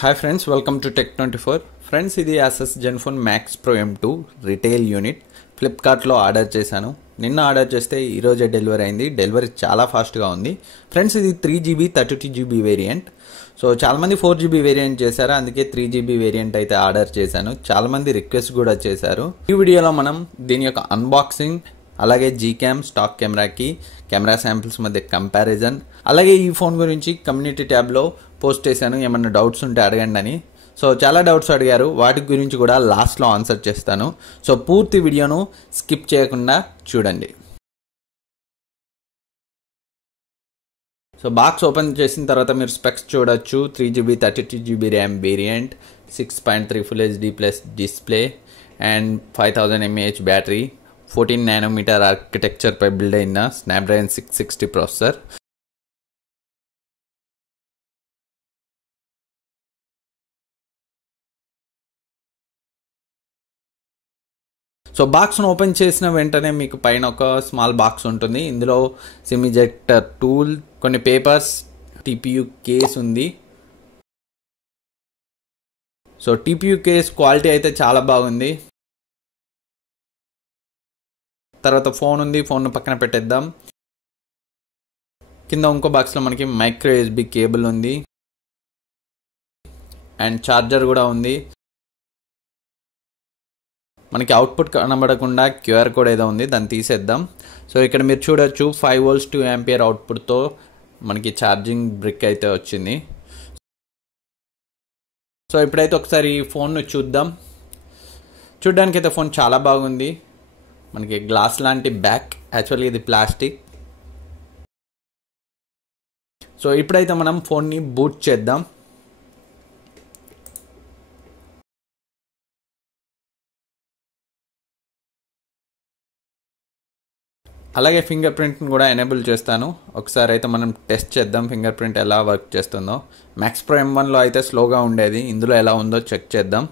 Hi friends, welcome to tech24. Friends, ఇది Asus Zenfone Max Pro M2 retail unit ఫ్లిప్కార్ట్లో order చేశాను. నిన్న order చేస్తే ఈరోజే డెలివరీ అయింది. డెలివరీ చాలా ఫాస్ట్గా ఉంది. ఫ్రెండ్స్, ఇది 3GB 32GB వేరియంట్. సో చాలామంది 4GB వేరియంట్ చేశారు, అందుకే 3GB వేరియంట్ అయితే ఆర్డర్ చేశాను. చాలామంది రిక్వెస్ట్ కూడా చేశారు. ఈ వీడియోలో మనం దీని యొక్క అన్బాక్సింగ్, అలాగే GCAM స్టాక్ కెమెరాకి కెమెరా శాంపిల్స్ మధ్య కంపారిజన్, అలాగే ఈ ఫోన్ గురించి కమ్యూనిటీ ట్యాబ్లో పోస్ట్ చేశాను, ఏమన్నా డౌట్స్ ఉంటే అడగండి అని. సో చాలా డౌట్స్ అడిగారు, వాటి గురించి కూడా లాస్ట్లో ఆన్సర్ చేస్తాను. సో పూర్తి వీడియోను స్కిప్ చేయకుండా చూడండి. సో బాక్స్ ఓపెన్ చేసిన తర్వాత మీరు స్పెక్స్ చూడొచ్చు. 3GB 32GB RAM variant, 6.3 Full HD plus display and 5000 mAh battery, 14 nanometer architecture పై బిల్డ్ అయిన స్నాప్డ్రాగన్ 660 ప్రాసెసర్. సో బాక్స్ను ఓపెన్ చేసిన వెంటనే మీకు పైన ఒక స్మాల్ బాక్స్ ఉంటుంది. ఇందులో సిమ్ ఇజెక్టర్ టూల్, కొన్ని పేపర్స్, TPU కేస్ ఉంది. సో TPU కేస్ క్వాలిటీ అయితే చాలా బాగుంది. తర్వాత ఫోన్ ఉంది, ఫోన్ పక్కన పెట్టేద్దాం. కింద ఇంకో బాక్స్లో మనకి మైక్రో USB కేబుల్ ఉంది అండ్ ఛార్జర్ కూడా ఉంది. మనకి అవుట్పుట్ కనబడకుండా QR కోడ్ ఏదో ఉంది, దాన్ని తీసేద్దాం. సో ఇక్కడ మీరు చూడొచ్చు 5 volts 2 ampere అవుట్పుట్తో మనకి ఛార్జింగ్ బ్రిక్ అయితే వచ్చింది. సో ఇప్పుడైతే ఒకసారి ఈ ఫోన్ను చూద్దాం. చూడ్డానికి అయితే ఫోన్ చాలా బాగుంది. మనకి గ్లాస్ లాంటి బ్యాక్, యాక్చువల్లీ ఇది ప్లాస్టిక్. సో ఇప్పుడైతే మనం ఫోన్ని బూట్ చేద్దాం. అలాగే ఫింగర్ ప్రింట్ని కూడా ఎనేబుల్ చేస్తాను. ఒకసారి అయితే మనం టెస్ట్ చేద్దాం ఫింగర్ ప్రింట్ ఎలా వర్క్ చేస్తుందో. మ్యాక్స్ ప్రో M1లో అయితే స్లోగా ఉండేది, ఇందులో ఎలా ఉందో చెక్ చేద్దాం.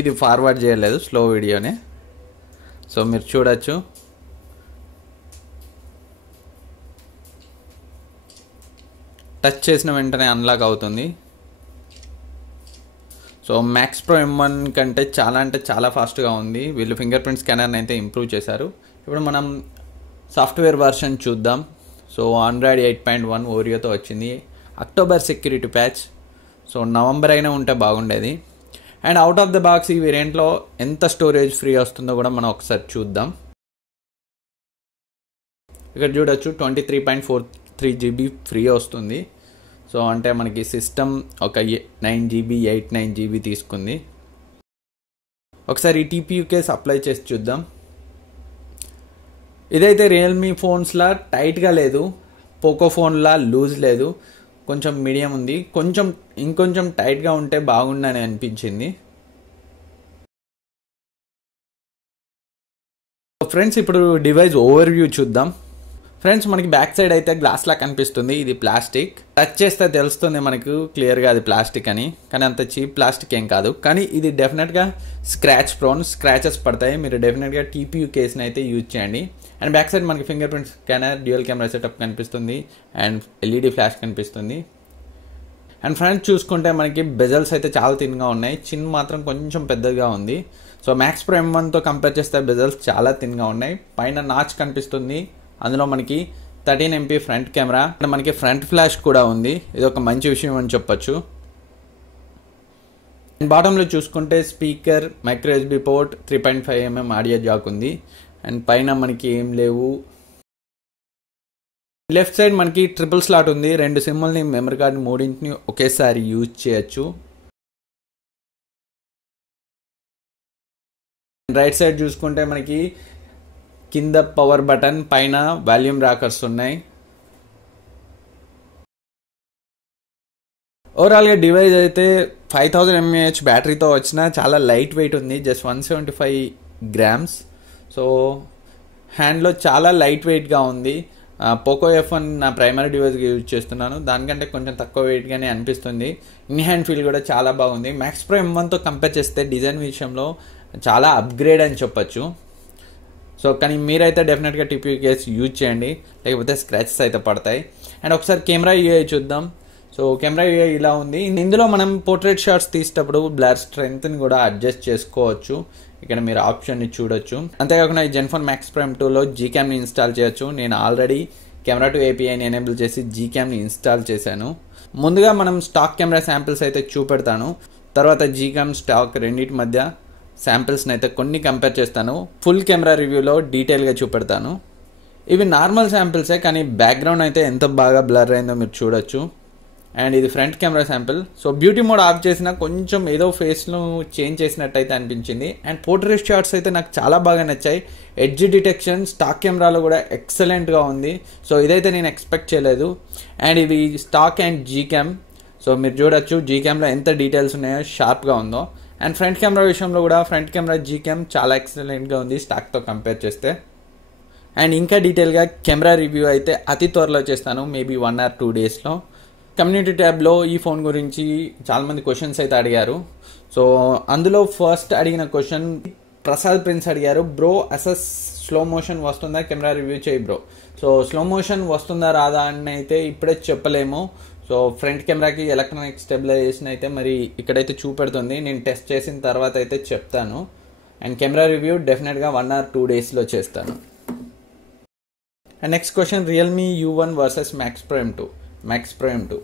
ఇది ఫార్వర్డ్ చేయలేదు, స్లో వీడియోనే. సో మీరు చూడొచ్చు. టచ్ చేసిన వెంటనే అన్లాక్ అవుతుంది. సో మ్యాక్స్ ప్రో M1 కంటే చాలా అంటే చాలా ఫాస్ట్గా ఉంది. వీళ్ళు ఫింగర్ ప్రింట్ స్కానర్ని అయితే ఇంప్రూవ్ చేశారు. ఇప్పుడు మనం సాఫ్ట్వేర్ వర్షన్ చూద్దాం. సో Android 8.1 ఓరియోతో వచ్చింది. October security patch. So November అయినా ఉంటే బాగుండేది. And out of the box ఈ వేరియంట్లో ఎంత స్టోరేజ్ ఫ్రీ వస్తుందో కూడా మనం ఒకసారి చూద్దాం. ఇక్కడ చూడొచ్చు 23.43GB ఫ్రీ వస్తుంది. సో అంటే మనకి సిస్టమ్ ఒక 9GB 89GB తీసుకుంది. ఒకసారి ఈ TPU కేస్ అప్లై చేసి చూద్దాం. ఇదైతే రియల్మీ ఫోన్స్లా టైట్గా లేదు, పోకో ఫోన్లా లూజ్ లేదు, కొంచెం మీడియం ఉంది. ఇంకొంచెం టైట్గా ఉంటే బాగుండని అనిపించింది. ఫ్రెండ్స్, ఇప్పుడు డివైస్ ఓవర్వ్యూ చూద్దాం. ఫ్రెండ్స్, మనకి బ్యాక్ సైడ్ అయితే గ్లాస్ లా కనిపిస్తుంది. ఇది ప్లాస్టిక్. టచ్ చేస్తే తెలుస్తుంది మనకు క్లియర్గా అది ప్లాస్టిక్ అని, కానీ అంత చీప్ ప్లాస్టిక్ ఏం కాదు. కానీ ఇది డెఫినెట్గా స్క్రాచ్ ప్రోన్, స్క్రాచెస్ పడతాయి. మీరు డెఫినెట్గా TPU కేస్ని అయితే యూజ్ చేయండి. అండ్ బ్యాక్ సైడ్ మనకి finger print scanner, dual camera setup కనిపిస్తుంది అండ్ LED ఫ్లాష్ కనిపిస్తుంది. అండ్ ఫ్రంట్ చూసుకుంటే మనకి బెజల్స్ అయితే చాలా థిన్గా ఉన్నాయి, చిన్ మాత్రం కొంచెం పెద్దగా ఉంది. సో మ్యాక్స్ ప్రో M1తో కంపేర్ చేస్తే బెజల్స్ చాలా థిన్గా ఉన్నాయి. పైన నాచ్ కనిపిస్తుంది. అందులో మనకి 13 MP ఫ్రంట్ కెమెరా, మనకి ఫ్రంట్ ఫ్లాష్ కూడా ఉంది. ఇది ఒక మంచి విషయం అని చెప్పొచ్చు. అండ్ బాటంలో చూసుకుంటే speaker, micro USB port, 3.5mm audio Jack ఉంది. అండ్ పైన మనకి ఏం లేవు. లెఫ్ట్ సైడ్ మనకి ట్రిపుల్ స్లాట్ ఉంది. 2 సిమ్ముల్ని, మెమరీ కార్డ్ 3 ఒకేసారి యూజ్ చేయొచ్చు. రైట్ సైడ్ చూసుకుంటే మనకి కింద పవర్ బటన్, పైన వాల్యూమ్ రాకర్స్ ఉన్నాయి. ఓవరాల్గా డివైస్ అయితే 5000 mAh బ్యాటరీతో వచ్చిన చాలా లైట్ వెయిట్ ఉంది, జస్ట్ 175 grams. సో హ్యాండ్లో చాలా లైట్ వెయిట్గా ఉంది. పోకో F1 నా ప్రైమరీ డివైస్గా యూజ్ చేస్తున్నాను, దానికంటే కొంచెం తక్కువ వెయిట్గానే అనిపిస్తుంది. ఇన్ హ్యాండ్ ఫీల్ కూడా చాలా బాగుంది. మ్యాక్స్ ప్రో M1తో కంపేర్ చేస్తే డిజైన్ విషయంలో చాలా అప్గ్రేడ్ అని చెప్పొచ్చు. సో కానీ మీరైతే డెఫినెట్గా టిపి కేస్ యూజ్ చేయండి, లేకపోతే స్క్రాచెస్ అయితే పడతాయి. అండ్ ఒకసారి కెమెరా యూఐ చూద్దాం. సో కెమెరా యూఐ ఇలా ఉంది. ఇందులో మనం పోర్ట్రేట్ షాట్స్ తీసేటప్పుడు బ్లర్ స్ట్రెంగ్త్ని కూడా అడ్జస్ట్ చేసుకోవచ్చు. ఇక్కడ మీరు ఆప్షన్ని చూడొచ్చు. అంతేకాకుండా ఈ Zenfone Max Pro M2లో GCAMని ఇన్స్టాల్ చేయొచ్చు. నేను ఆల్రెడీ కెమెరా టు APIని ఎనేబుల్ చేసి GCAMని ఇన్స్టాల్ చేశాను. ముందుగా మనం స్టాక్ కెమెరా శాంపిల్స్ అయితే చూపెడతాను, తర్వాత GCAM స్టాక్ రెండింటి మధ్య శాంపిల్స్ని అయితే కొన్ని కంపేర్ చేస్తాను. ఫుల్ కెమెరా రివ్యూలో డీటెయిల్గా చూపెడతాను. ఇవి నార్మల్ శాంపిల్సే, కానీ బ్యాక్గ్రౌండ్ అయితే ఎంత బాగా బ్లర్ అయిందో మీరు చూడొచ్చు. అండ్ ఇది front camera sample. So beauty mode of చేసినా కొంచెం ఏదో ఫేస్ను చేంజ్ చేసినట్టయితే అనిపించింది. అండ్ పోర్ట్రేట్ షాట్స్ అయితే నాకు చాలా బాగా నచ్చాయి. ఎడ్జ్ డిటెక్షన్ స్టాక్ కెమెరాలో కూడా ఎక్సలెంట్గా ఉంది. సో ఇదైతే నేను ఎక్స్పెక్ట్ చేయలేదు. అండ్ ఇవి స్టాక్ అండ్ GCAM. సో మీరు చూడొచ్చు GCAMలో ఎంత డీటెయిల్స్ ఉన్నాయో, షార్ప్గా ఉందో. అండ్ ఫ్రంట్ కెమెరా విషయంలో కూడా ఫ్రంట్ కెమెరా GCAM చాలా ఎక్సలెంట్గా ఉంది స్టాక్తో కంపేర్ చేస్తే. అండ్ ఇంకా డీటెయిల్గా కెమెరా రివ్యూ అయితే అతి త్వరలో చేస్తాను, మేబీ 1 or 2 డేస్లో. కమ్యూనిటీ ట్యాబ్లో ఈ ఫోన్ గురించి చాలామంది క్వశ్చన్స్ అయితే అడిగారు. సో అందులో ఫస్ట్ అడిగిన క్వశ్చన్ ప్రసాద్ ప్రిన్స్ అడిగారు, బ్రో అసెస్ స్లో మోషన్ వస్తుందా, కెమెరా రివ్యూ చేయి బ్రో. సో స్లో మోషన్ వస్తుందా రాదా అని అయితే ఇప్పుడే చెప్పలేము. సో ఫ్రంట్ కెమెరాకి ఎలక్ట్రానిక్ స్టెబిలైజేషన్ అయితే మరి ఇక్కడైతే చూపెడుతుంది. నేను టెస్ట్ చేసిన తర్వాత అయితే చెప్తాను. అండ్ కెమెరా రివ్యూ డెఫినెట్గా 1 or 2 డేస్లో చేస్తాను. And next question Realme U1 versus Max Pro M2.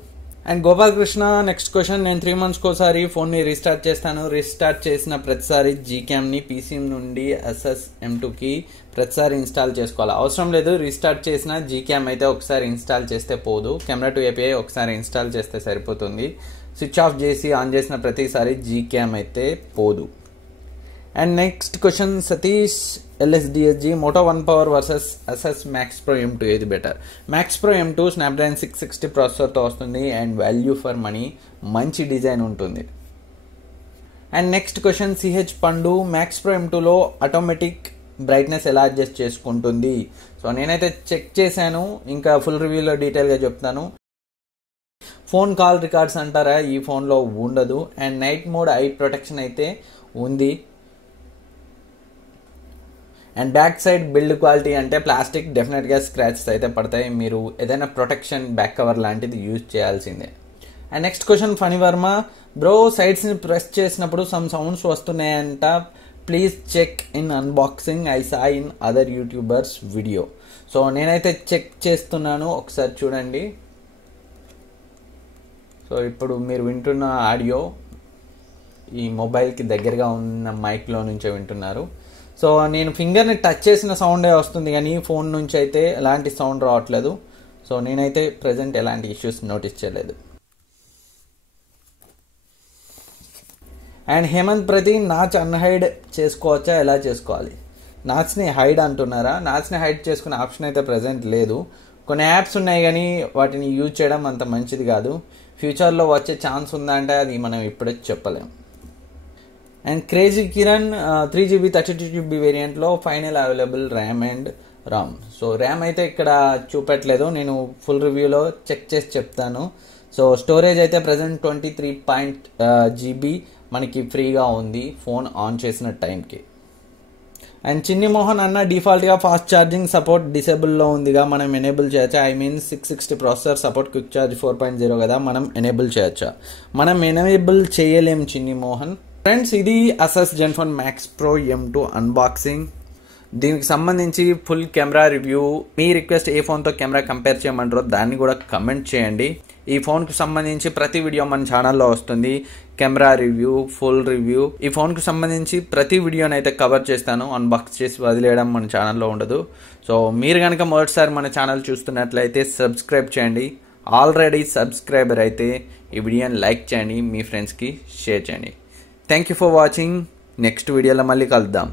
And Gopal Krishna next question, నేను 3 months ఒకసారి ఫోన్ని రీస్టార్ట్ చేస్తాను. రీస్టార్ట్ చేసిన ప్రతిసారి GCAMని PC నుండి Asus M2కి ప్రతిసారి ఇన్స్టాల్ చేసుకోవాలి. అవసరం లేదు, రీస్టార్ట్ చేసిన GCAM అయితే ఒకసారి ఇన్స్టాల్ చేస్తే పోదు. కెమెరా టు API ఒకసారి ఇన్స్టాల్ చేస్తే సరిపోతుంది. స్విచ్ ఆఫ్ చేసి ఆన్ చేసిన ప్రతిసారి GCAM అయితే పోదు. And next question Satish LSDSG, Moto 1 Power versus Asus Max Pro M2 ఏది better? Max Pro M2 Snapdragon 660 ప్రాసెసర్తో వస్తుంది అండ్ వాల్యూ ఫర్ మనీ, మంచి డిజైన్ ఉంటుంది. అండ్ నెక్స్ట్ క్వశ్చన్ CH పండు, Max Pro M2లో ఆటోమేటిక్ బ్రైట్నెస్ ఎలా అడ్జస్ట్ చేసుకుంటుంది? So నేనైతే check చేశాను, ఇంకా ఫుల్ రివ్యూలో డీటెయిల్గా చెప్తాను. ఫోన్ కాల్ రికార్డ్స్ అంటారా, ఈ ఫోన్లో ఉండదు. And night mode eye protection అయితే ఉంది. And back side build quality అంటే ప్లాస్టిక్, డెఫినెట్గా స్క్రాచెస్ అయితే పడతాయి. మీరు ఏదైనా ప్రొటెక్షన్ బ్యాక్ కవర్ లాంటిది యూజ్ చేయాల్సిందే. And next question Phani Varma, bro సైడ్స్ని ప్రెస్ చేసినప్పుడు సమ్ సౌండ్స్ వస్తున్నాయంట, please check in unboxing, I saw in other YouTubers video. So నేనైతే చెక్ చేస్తున్నాను, ఒకసారి చూడండి. సో ఇప్పుడు మీరు వింటున్న ఆడియో ఈ మొబైల్కి దగ్గరగా ఉన్న మైక్లో నుంచే వింటున్నారు. సో నేను ఫింగర్ని టచ్ చేసిన సౌండే వస్తుంది, కానీ ఫోన్ నుంచి అయితే ఎలాంటి సౌండ్ రావట్లేదు. సో నేనైతే ప్రజెంట్ ఎలాంటి ఇష్యూస్ నోటీస్ చేయలేదు. అండ్ హేమంత్ ప్రతి, నాచ్ అన్హైడ్ చేసుకోవచ్చా, ఎలా చేసుకోవాలి? నాచ్ని హైడ్ అంటున్నారా? నాచ్ని హైడ్ చేసుకునే ఆప్షన్ అయితే ప్రజెంట్ లేదు. కొన్ని యాప్స్ ఉన్నాయి, కానీ వాటిని యూజ్ చేయడం అంత మంచిది కాదు. ఫ్యూచర్లో వచ్చే ఛాన్స్ ఉందా అంటే అది మనం ఇప్పుడే చెప్పలేము. And crazy Kiran, 3GB 32GB వేరియంట్లో final available RAM and ROM. So RAM అయితే ఇక్కడ చూపెట్టలేదు, నేను ఫుల్ రివ్యూలో చెక్ చేసి చెప్తాను. సో స్టోరేజ్ అయితే ప్రజెంట్ 23GB మనకి ఫ్రీగా ఉంది ఫోన్ ఆన్ చేసిన టైంకి. అండ్ చిన్ని మోహన్ అన్న, డిఫాల్ట్గా ఫాస్ట్ ఛార్జింగ్ సపోర్ట్ డిసేబుల్లో ఉందిగా, మనం ఎనేబుల్ చేయొచ్చా? I mean 660 processor support, quick charge 4.0 కదా, మనం ఎనేబుల్ చేయొచ్చా? మనం ఎనేబుల్ చేయలేం చిన్ని మోహన్. ఫ్రెండ్స్, ఇది Asus Zenfone Max Pro M2 unboxing. దీనికి సంబంధించి ఫుల్ కెమెరా రివ్యూ, మీ రిక్వెస్ట్ ఏ ఫోన్తో కెమెరా కంపేర్ చేయమంటారో దాన్ని కూడా కమెంట్ చేయండి. ఈ ఫోన్కు సంబంధించి ప్రతి వీడియో మన ఛానల్లో వస్తుంది. కెమెరా రివ్యూ, ఫుల్ రివ్యూ, ఈ ఫోన్కు సంబంధించి ప్రతి వీడియోనైతే కవర్ చేస్తాను. అన్బాక్స్ చేసి వదిలేయడం మన ఛానల్లో ఉండదు. సో మీరు కనుక మొదటిసారి మన ఛానల్ చూస్తున్నట్లయితే సబ్స్క్రైబ్ చేయండి. ఆల్రెడీ సబ్స్క్రైబర్ అయితే ఈ వీడియోని లైక్ చేయండి, మీ ఫ్రెండ్స్కి షేర్ చేయండి. Thank you for watching. Next వీడియోలో మళ్ళీ కలుద్దాం.